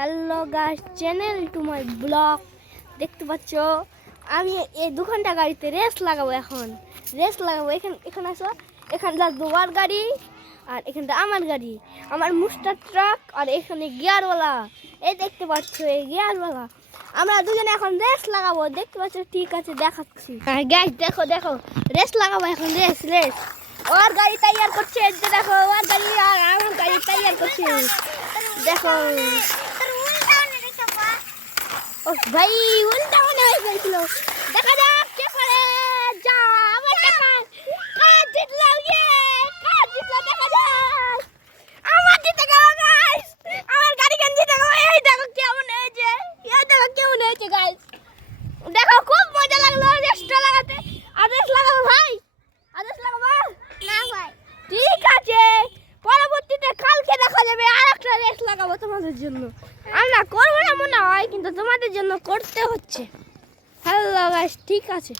Hello guys, channel to my blog. দেখতে পাচ্ছ আমি এই 2 ঘন্টা গাড়িতে রেস লাগাবো। এখানে আসো, এখানে দুয়ার গাড়ি আর এখানটা আমার গাড়ি, আমার মুস্টার ট্রাক, আর এখানে গিয়ারওয়ালা। এই দেখতে পাচ্ছ এই গিয়ারওয়ালা। আমরা দুজনে এখন রেস লাগাবো। দেখতে পাচ্ছ? ঠিক আছে, দেখাচ্ছি। হ্যাঁ গাইস, দেখো দেখো, রেস লাগাবো এখন। রেস রেস ওর গাড়ি তৈরি করছে। দেখো ওর গাড়ি আর আমার গাড়ি তৈরি করছে। দেখো ও ভাই, উল্টা মনে হয়ে গেছিল। দেখা যাক কে পারে। যা আমার টাকা কাজ জিতলাম। কাজ জিতলাম। দেখা যাক আমার জিতে গেল গাইস। আমার গাড়ি কেন জিতে গেল। এই দেখো কেমন হয়েছে। গাইস দেখো, খুব মজা লাগলো রেসটা লাগাতে। আদেশ লাগাবো ভাই, আদেশ লাগাবো না ভাই। ঠিক আছে, পরবর্তীতে কালকে দেখা যাবে আরেকটা রেস লাগাবো তোমাদের জন্য। আমরা করবো না মনে হয়, কিন্তু তোমাদের জন্য করতে হচ্ছে। হ্যালো গাইস, ঠিক আছে।